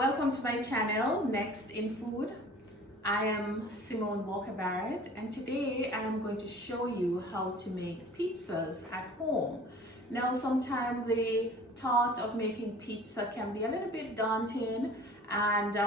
Welcome to my channel, Next in Food. I am Simone Walker Barrett, and today I am going to show you how to make pizzas at home. Now, sometimes the thought of making pizza can be a little bit daunting, and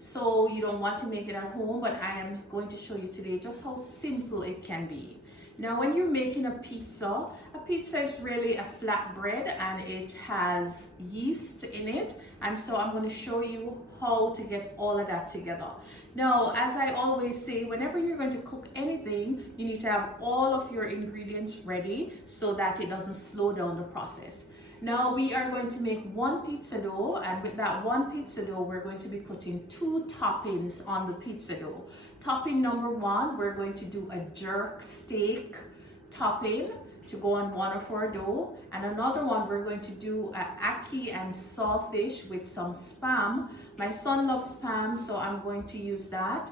so you don't want to make it at home, but I am going to show you today just how simple it can be. Now, when you're making a pizza is really a flatbread and it has yeast in it. And so I'm going to show you how to get all of that together. Now, as I always say, whenever you're going to cook anything, you need to have all of your ingredients ready so that it doesn't slow down the process. Now we are going to make one pizza dough, and with that one pizza dough, we're going to be putting two toppings on the pizza dough. Topping number one, we're going to do a jerk steak topping to go on one of our dough, and another one we're going to do a ackee and saltfish with some spam. My son loves spam, so I'm going to use that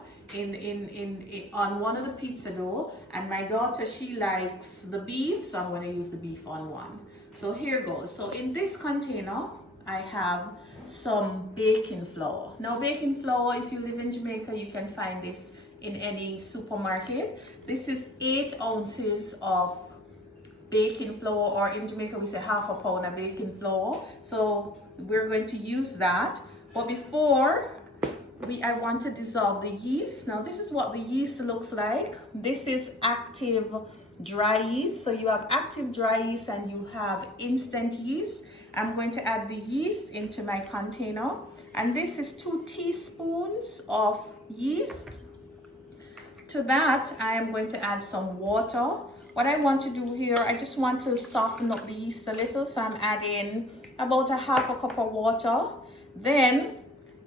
on one of the pizza dough, and my daughter, she likes the beef, so I'm going to use the beef on one. So here goes. So in this container I have some baking flour. Now, baking flour, if you live in Jamaica, you can find this in any supermarket. This is 8 ounces of baking flour, or in Jamaica we say half a pound of baking flour. So we're going to use that. But before I want to dissolve the yeast. Now, this is what the yeast looks like. This is active dry yeast. So you have active dry yeast and you have instant yeast. I'm going to add the yeast into my container, and this is 2 teaspoons of yeast. To that, I am going to add some water. What I want to do here, I just want to soften up the yeast a little, so I'm adding about a half a cup of water. Then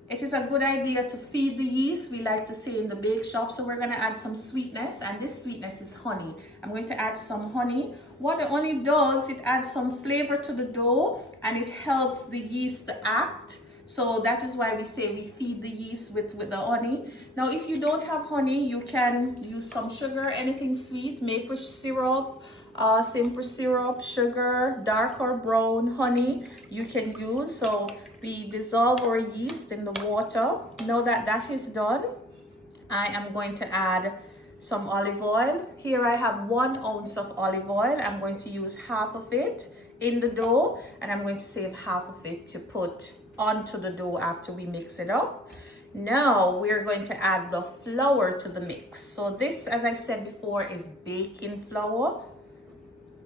it is a good idea to feed the yeast, we like to say in the bake shop. So we're going to add some sweetness, and this sweetness is honey. I'm going to add some honey. What the honey does, it adds some flavor to the dough and it helps the yeast to act. So that is why we say we feed the yeast with the honey. Now, if you don't have honey, you can use some sugar, anything sweet, maple syrup, simple syrup, sugar, dark or brown honey you can use. So we dissolve our yeast in the water. Now that that is done, I am going to add some olive oil. Here I have 1 ounce of olive oil. I'm going to use half of it in the dough, and I'm going to save half of it to put onto the dough after we mix it up. Now we're going to add the flour to the mix. So this, as I said before, is baking flour.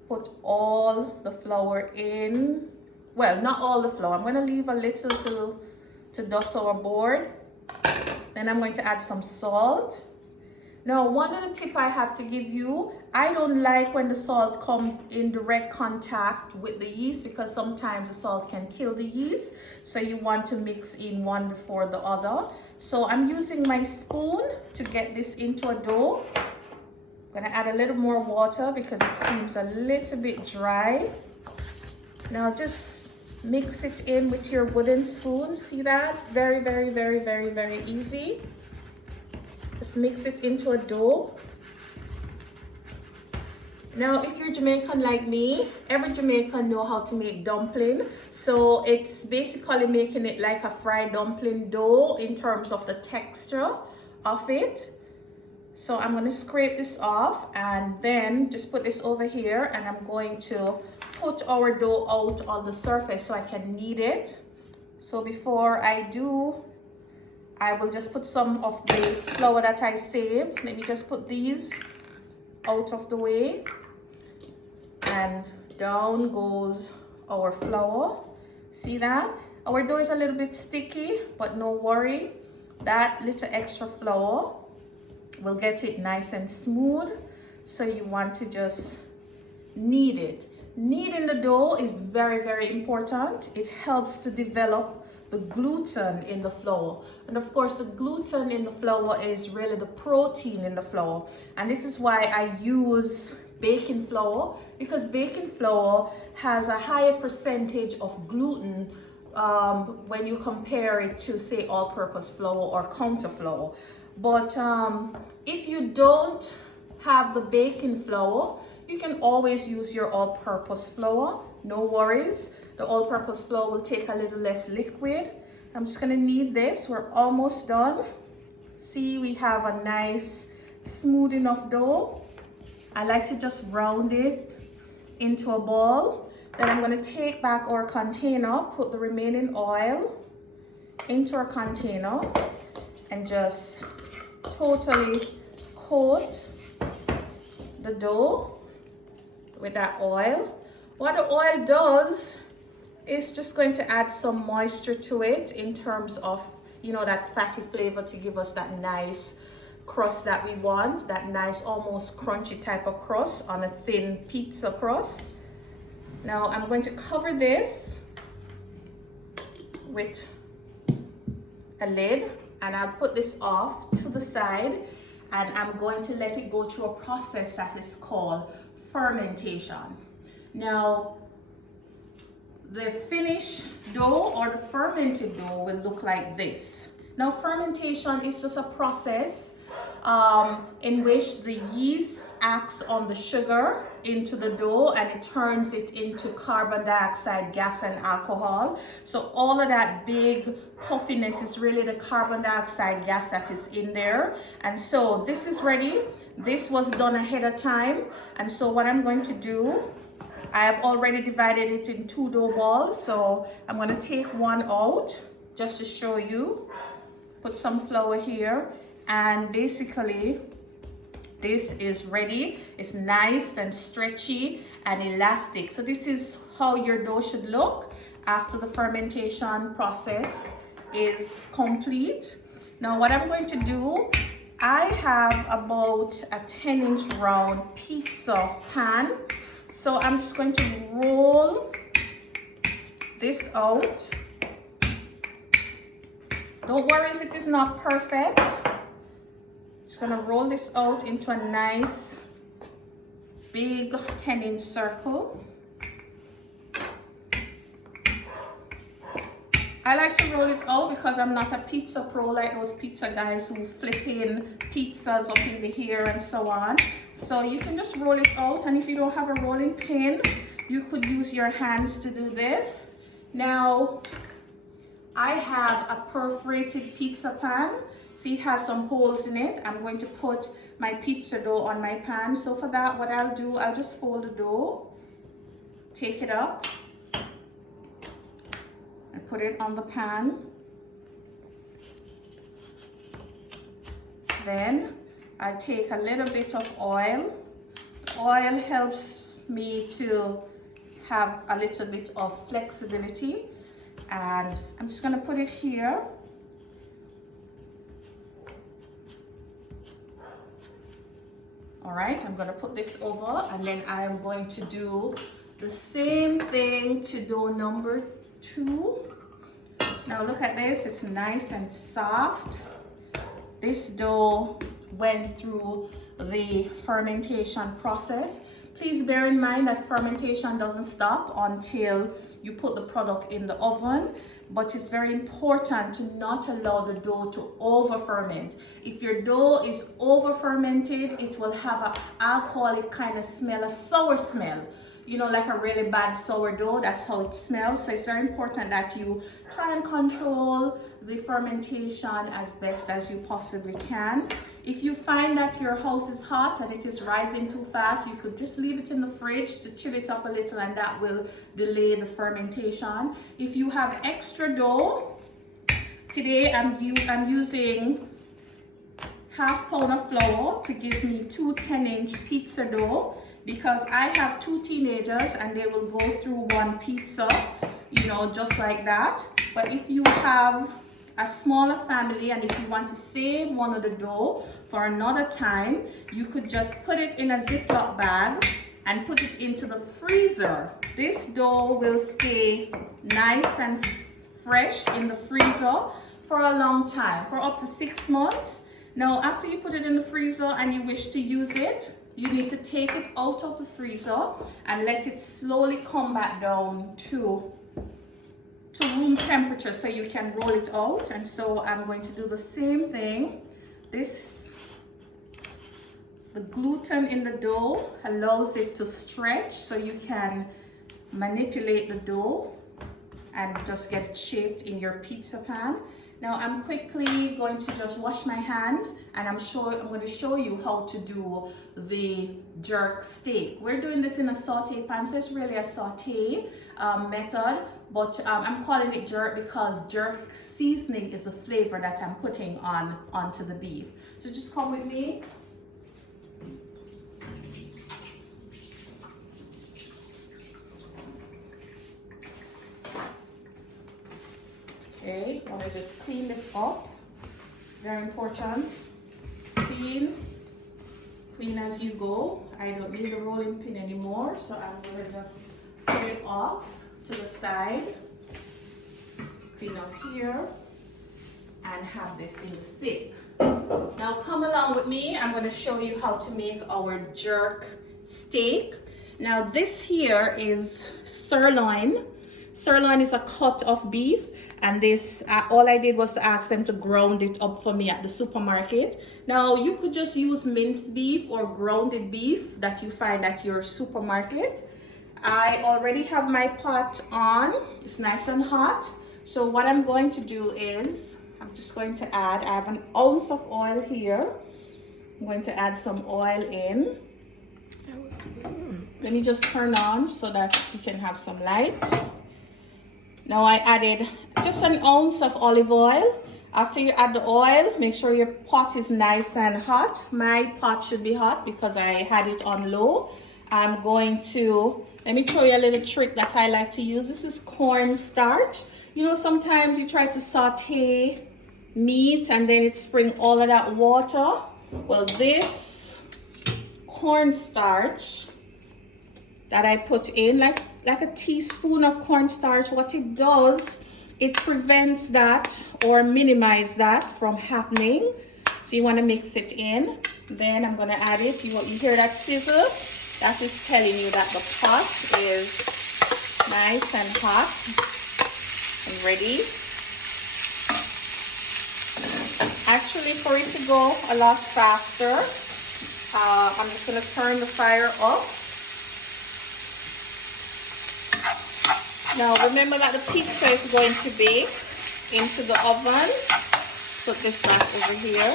Put all the flour in. Well, not all the flour. I'm going to leave a little to dust our board. Then I'm going to add some salt. Now, one little tip I have to give you, I don't like when the salt comes in direct contact with the yeast, because sometimes the salt can kill the yeast. So you want to mix in one before the other. So I'm using my spoon to get this into a dough. I'm gonna add a little more water because it seems a little bit dry. Now just mix it in with your wooden spoon. See that? Very, very, very, very, very easy. Just mix it into a dough. Now, if you're Jamaican like me, every Jamaican know how to make dumpling. So it's basically making it like a fried dumpling dough in terms of the texture of it. So I'm going to scrape this off and then just put this over here, and I'm going to put our dough out on the surface so I can knead it. So before I do, I will just put some of the flour that I saved. Let me just put these out of the way, and down goes our flour. See that? Our dough is a little bit sticky, but no worry. That little extra flour will get it nice and smooth. So you want to just knead it. Kneading the dough is very, very important. It helps to develop the gluten in the flour. And of course, the gluten in the flour is really the protein in the flour. And this is why I use baking flour, because baking flour has a higher percentage of gluten when you compare it to, say, all-purpose flour or counter flour. But if you don't have the baking flour, you can always use your all-purpose flour. No worries. The all-purpose flour will take a little less liquid, I'm just gonna knead this. We're almost done. See, we have a nice smooth enough dough. I like to just round it into a ball. Then I'm gonna take back our container, put the remaining oil into our container and just totally coat the dough with that oil. What the oil does is just going to add some moisture to it in terms of, you know, that fatty flavor to give us that nice crust that we want, that nice almost crunchy type of crust on a thin pizza crust. Now I'm going to cover this with a lid and I'll put this off to the side and I'm going to let it go through a process that is called fermentation. Now the finished dough or the fermented dough will look like this. Now fermentation is just a process in which the yeast acts on the sugar into the dough and it turns it into carbon dioxide gas and alcohol. So all of that big puffiness is really the carbon dioxide gas that is in there. And so this is ready. This was done ahead of time. And so what I'm going to do, I have already divided it in 2 dough balls. So I'm going to take one out just to show you. Put some flour here and basically this is ready. It's nice and stretchy and elastic. So this is how your dough should look after the fermentation process is complete. Now what I'm going to do, I have about a 10-inch round pizza pan. So I'm just going to roll this out. Don't worry if it is not perfect. Just gonna roll this out into a nice big 10-inch circle. I like to roll it out because I'm not a pizza pro like those pizza guys who flip in pizzas up in the air and so on. So you can just roll it out, and if you don't have a rolling pin, you could use your hands to do this. Now, I have a perforated pizza pan. See, it has some holes in it. I'm going to put my pizza dough on my pan. So for that, what I'll do, I'll just fold the dough, take it up, and put it on the pan. Then I'll take a little bit of oil. Oil helps me to have a little bit of flexibility. And I'm just gonna put it here. All right, I'm gonna put this over and then I am going to do the same thing to dough number 2. Now look at this, it's nice and soft. This dough went through the fermentation process. Please bear in mind that fermentation doesn't stop until you put the product in the oven, but it's very important to not allow the dough to over ferment. If your dough is over fermented, it will have an alcoholic kind of smell, a sour smell. You know, like a really bad sourdough, that's how it smells. So it's very important that you try and control the fermentation as best as you possibly can. If you find that your house is hot and it is rising too fast, you could just leave it in the fridge to chill it up a little, and that will delay the fermentation. If you have extra dough, today I'm using half pound of flour to give me 2 10-inch pizza dough, because I have 2 teenagers and they will go through one pizza, you know, just like that. But if you have a smaller family and if you want to save one of the dough for another time, you could just put it in a Ziploc bag and put it into the freezer. This dough will stay nice and fresh in the freezer for a long time, for up to 6 months. Now, after you put it in the freezer and you wish to use it, you need to take it out of the freezer and let it slowly come back down to room temperature so you can roll it out. And so I'm going to do the same thing. The gluten in the dough allows it to stretch so you can manipulate the dough and just get it shaped in your pizza pan. Now I'm quickly going to just wash my hands, and I'm going to show you how to do the jerk steak. We're doing this in a saute pan, so it's really a saute method, but I'm calling it jerk because jerk seasoning is the flavor that I'm putting onto the beef. So just come with me. Okay, I want to just clean this up. Very important. Clean as you go. I don't need a rolling pin anymore, so I'm going to just put it off to the side. Clean up here and have this in the sink. Now come along with me. I'm going to show you how to make our jerk steak. Now this here is sirloin. Sirloin is a cut of beef, and this all I did was to ask them to ground it up for me at the supermarket. Now you could just use minced beef or grounded beef that you find at your supermarket. I already have my pot on. It's nice and hot. So what I'm going to do is I'm just going to add, I have an ounce of oil here. I'm going to add some oil in. Then you just turn on so that you can have some light. Now I added just an ounce of olive oil. After you add the oil, make sure your pot is nice and hot. My pot should be hot because I had it on low. I'm going to, let me show you a little trick that I like to use. This is cornstarch. You know, sometimes you try to saute meat and then it springs all of that water. Well, this cornstarch that I put in, like a teaspoon of cornstarch, what it does, it prevents that or minimize that from happening. So you want to mix it in. Then I'm going to add it. You hear that sizzle? That is telling you that the pot is nice and hot and ready. Actually, for it to go a lot faster, I'm just going to turn the fire up. Now remember that the pizza is going to bake into the oven. Put this back over here.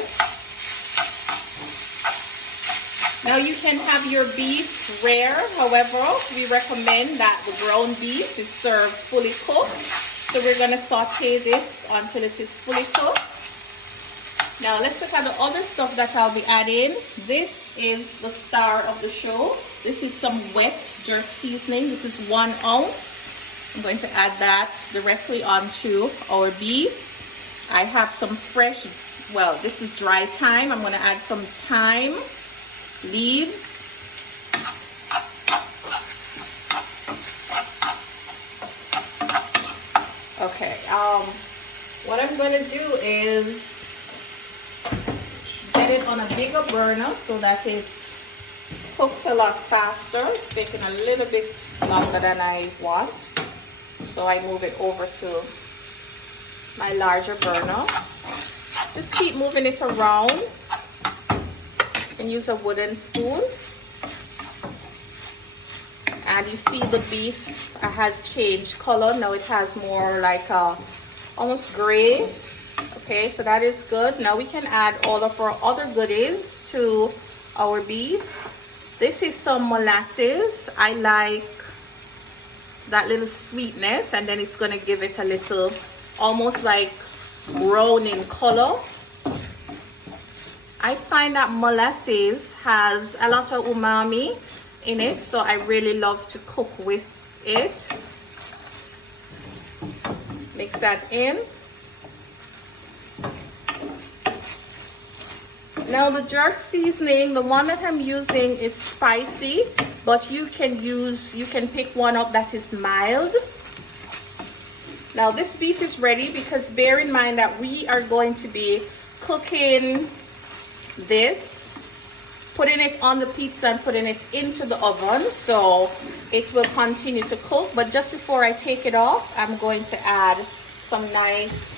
Now you can have your beef rare. However, we recommend that the ground beef is served fully cooked. So we're going to saute this until it is fully cooked. Now let's look at the other stuff that I'll be adding. This is the star of the show. This is some wet jerk seasoning. This is 1 ounce. I'm going to add that directly onto our beef. I have some fresh, well, this is dry thyme. I'm going to add some thyme leaves. Okay, what I'm going to do is get it on a bigger burner so that it cooks a lot faster. It's taking a little bit longer than I want. So I move it over to my larger burner. Just keep moving it around and use a wooden spoon. And you see the beef has changed color. Now it has more like a almost gray. Okay, so that is good. Now we can add all of our other goodies to our beef. This is some molasses. I like that little sweetness, and then it's going to give it a little almost like brown in color. I find that molasses has a lot of umami in it, so I really love to cook with it. Mix that in. Now the jerk seasoning, the one that I'm using is spicy, but you can pick one up that is mild. Now this beef is ready because bear in mind that we are going to be cooking this, putting it on the pizza and putting it into the oven, so it will continue to cook. But just before I take it off, I'm going to add some nice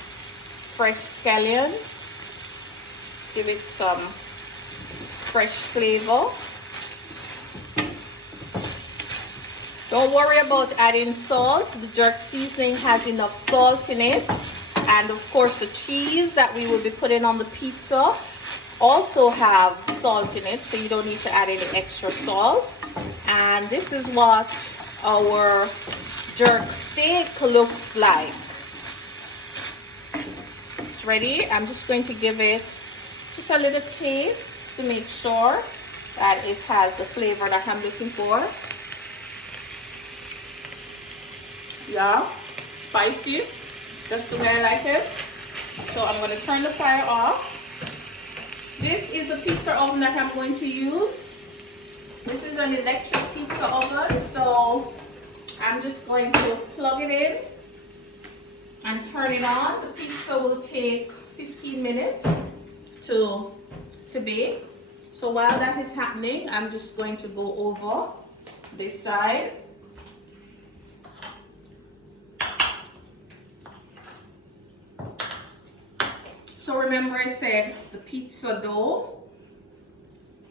fresh scallions. Give it some fresh flavor. Don't worry about adding salt. The jerk seasoning has enough salt in it. And of course the cheese that we will be putting on the pizza also have salt in it, so you don't need to add any extra salt. And this is what our jerk steak looks like. It's ready. I'm just going to give it just a little taste to make sure that it has the flavor that I'm looking for. Yeah, spicy, just the way I like it. So I'm going to turn the fire off. This is a pizza oven that I'm going to use. This is an electric pizza oven, so I'm just going to plug it in and turn it on. The pizza will take 15 minutes to bake. So while that is happening, I'm just going to go over this side. So remember I said the pizza dough,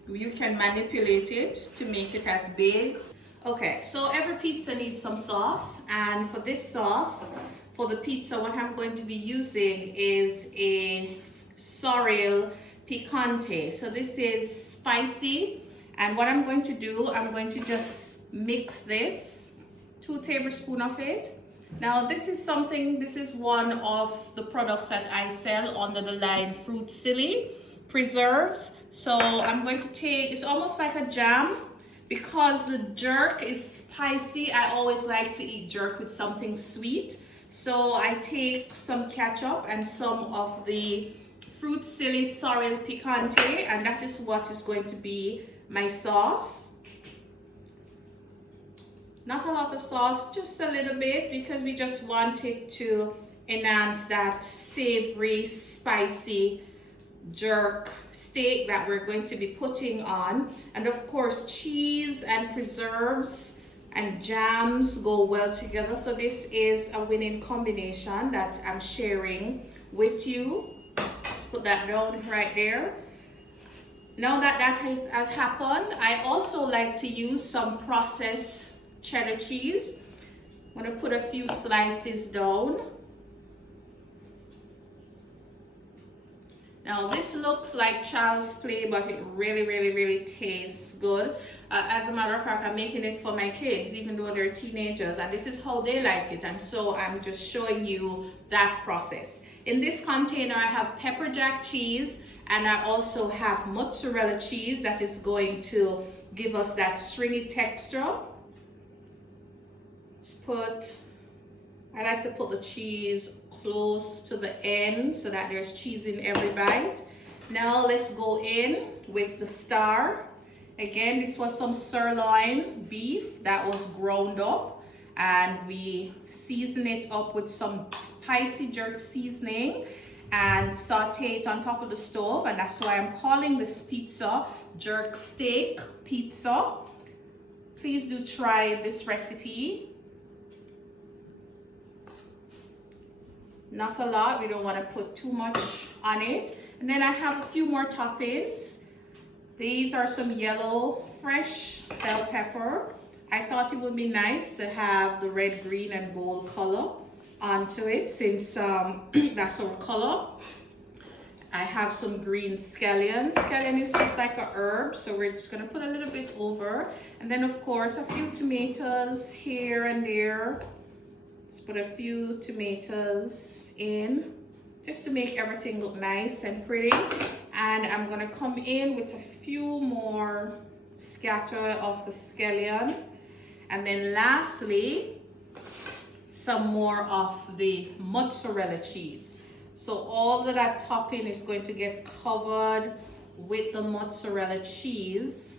you can manipulate it to make it as big. Okay, so every pizza needs some sauce, and for this sauce, for the pizza, what I'm going to be using is a sorrel picante. So this is spicy, and what I'm going to do, I'm going to just mix this, 2 tablespoons of it. Now this is one of the products that I sell under the line Fruit Silly preserves. So I'm going to take, it's almost like a jam. Because the jerk is spicy, I always like to eat jerk with something sweet. So I take some ketchup and some of the Fruit Silly sorrel picante, and that is what is going to be my sauce. Not a lot of sauce, just a little bit, because we just want it to enhance that savory, spicy jerk steak that we're going to be putting on. And of course, cheese and preserves and jams go well together. So this is a winning combination that I'm sharing with you. Let's put that down right there. Now that has happened, I also like to use some processed cheddar cheese. I'm going to put a few slices down. Now this looks like child's play, but it really tastes good. As a matter of fact, I'm making it for my kids, even though they're teenagers, and this is how they like it. And so I'm just showing you that process. In this container, I have pepper jack cheese, and I also have mozzarella cheese that is going to give us that stringy texture. I like to put the cheese close to the end so that there's cheese in every bite. Now let's go in with the star. Again, this was some sirloin beef that was ground up, and we season it up with some spicy jerk seasoning and saute it on top of the stove, and that's why I'm calling this pizza jerk steak pizza. Please do try this recipe. Not a lot, we don't want to put too much on it. And then I have a few more toppings. These are some yellow fresh bell pepper. I thought it would be nice to have the red, green, and gold color onto it, since that's our color. I have some green scallions. Scallion is just like a herb, so we're just gonna put a little bit over. And then of course a few tomatoes here and there. Let's put a few tomatoes in just to make everything look nice and pretty. And I'm gonna come in with a few more scatter of the scallion, and then lastly some more of the mozzarella cheese. So all of that topping is going to get covered with the mozzarella cheese,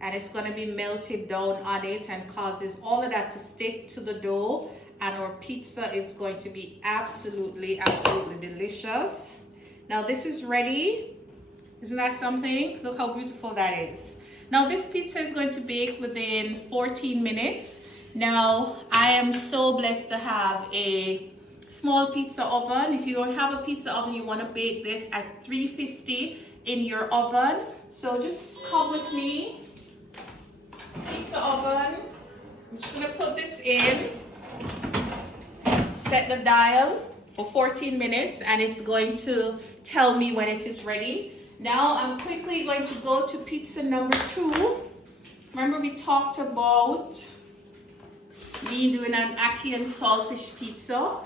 and it's going to be melted down on it and causes all of that to stick to the dough, and our pizza is going to be absolutely delicious. Now this is ready. Isn't that something? Look how beautiful that is. Now this pizza is going to bake within 14 minutes. Now I am so blessed to have a small pizza oven. If you don't have a pizza oven, you want to bake this at 350 in your oven. So just come with me. Pizza oven, I'm just gonna put this in, set the dial for 14 minutes, and it's going to tell me when it is ready. Now I'm quickly going to go to pizza number 2. Remember we talked about me doing an ackee and saltfish pizza.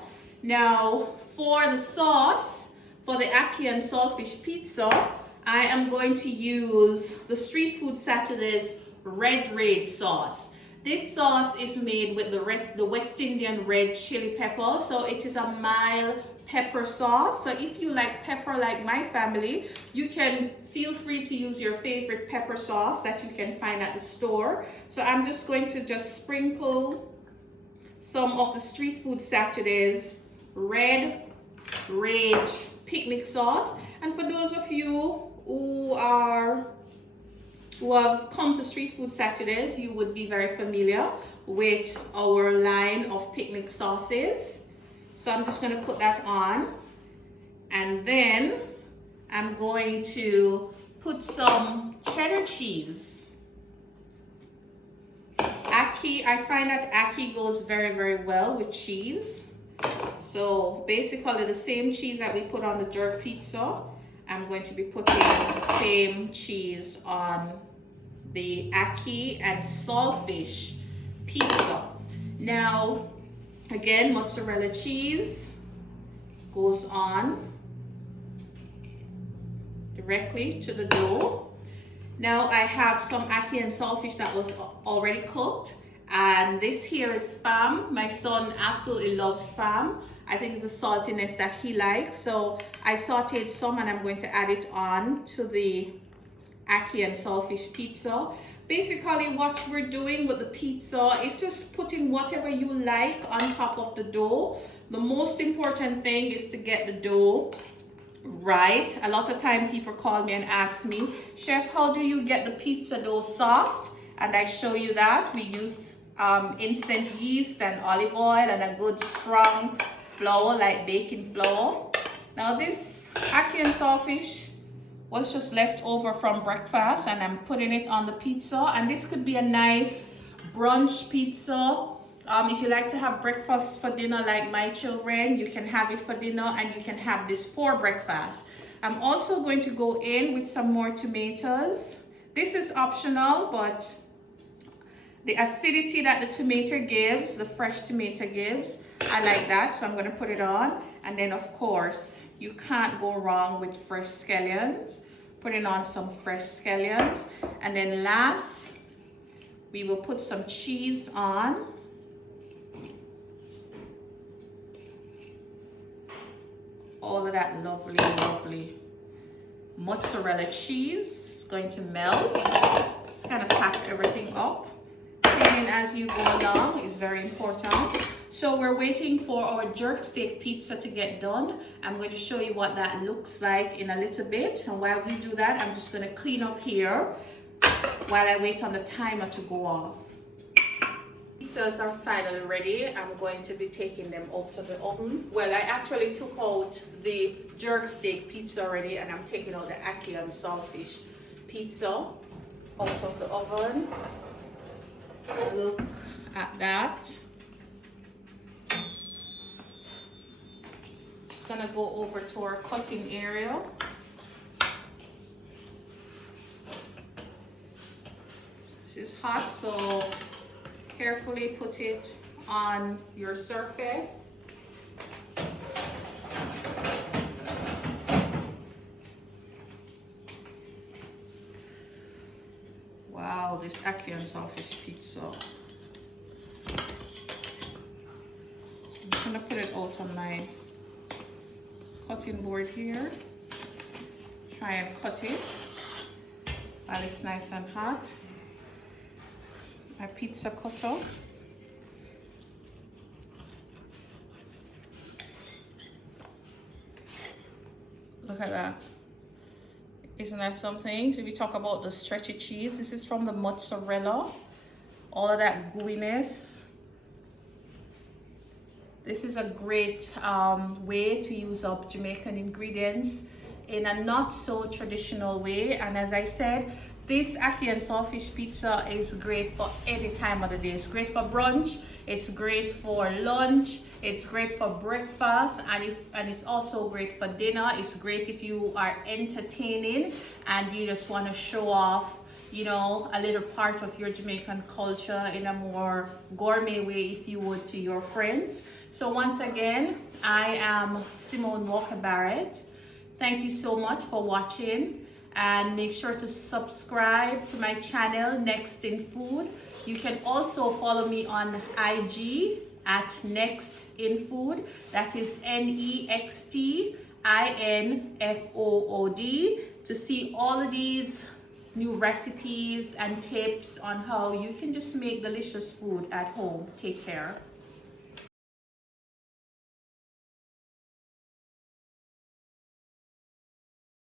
Now for the sauce, for the ackee and saltfish pizza, I am going to use the Street Food Saturdays Red Raid sauce. This sauce is made with the West Indian red chili pepper, so it is a mild pepper sauce. So if you like pepper like my family, you can feel free to use your favorite pepper sauce that you can find at the store. So I'm just going to just sprinkle some of the Street Food Saturdays Red Rage picnic sauce. And for those of you who have come to Street Food Saturdays, you would be very familiar with our line of picnic sauces. So I'm just going to put that on, and then I'm going to put some cheddar cheese. Ackee, I find that ackee goes very, very well with cheese. So basically the same cheese that we put on the jerk pizza, I'm going to be putting the same cheese on the ackee and saltfish pizza. Now, again, mozzarella cheese goes on directly to the dough. Now I have some ackee and saltfish that was already cooked, and this here is Spam. My son absolutely loves Spam. I think it's the saltiness that he likes, so I sauteed some and I'm going to add it on to the ackee and saltfish pizza. Basically what we're doing with the pizza is just putting whatever you like on top of the dough. The most important thing is to get the dough right. A lot of time people call me and ask me, Chef, how do you get the pizza dough soft? And I show you that. We use instant yeast and olive oil and a good strong flour like baking flour. Now this ackee and saltfish was just left over from breakfast, and I'm putting it on the pizza. And this could be a nice brunch pizza. If you like to have breakfast for dinner like my children, you can have it for dinner, and you can have this for breakfast. I'm also going to go in with some more tomatoes. This is optional, but the acidity that the tomato gives, the fresh tomato gives, I like that, so I'm going to put it on. And then of course, you can't go wrong with fresh scallions. Putting on some fresh scallions. And then last, we will put some cheese on. All of that lovely, lovely mozzarella cheese is going to melt. Just kind of pack everything up. Cleaning as you go along is very important. So we're waiting for our jerk steak pizza to get done. I'm going to show you what that looks like in a little bit. And while we do that, I'm just going to clean up here while I wait on the timer to go off. Pizzas are finally ready. I'm going to be taking them out of the oven. Well, I actually took out the jerk steak pizza already, and I'm taking out the ackee and saltfish pizza out of the oven. Look at that. Just gonna go over to our cutting area. This is hot, so carefully put it on your surface. Wow, this ackee and saltfish pizza. I'm just gonna put it out on my cutting board here. Try and cut it while it's nice and hot. My pizza cutter. Look at that. Isn't that something? So we talk about the stretchy cheese. This is from the mozzarella. All of that gooiness. This is a great way to use up Jamaican ingredients in a not so traditional way. And as I said, This ackee and saltfish pizza is great for any time of the day. It's great for brunch, it's great for lunch, it's great for breakfast, and it's also great for dinner. It's great if you are entertaining and you just want to show off, you know, a little part of your Jamaican culture in a more gourmet way, if you would, to your friends. So once again, I am Simone Walker Barrett. Thank you so much for watching, and make sure to subscribe to my channel Next in Food. You can also follow me on IG at Next in Food. That is NEXTINFOOD, to see all of these new recipes and tips on how you can just make delicious food at home. Take care.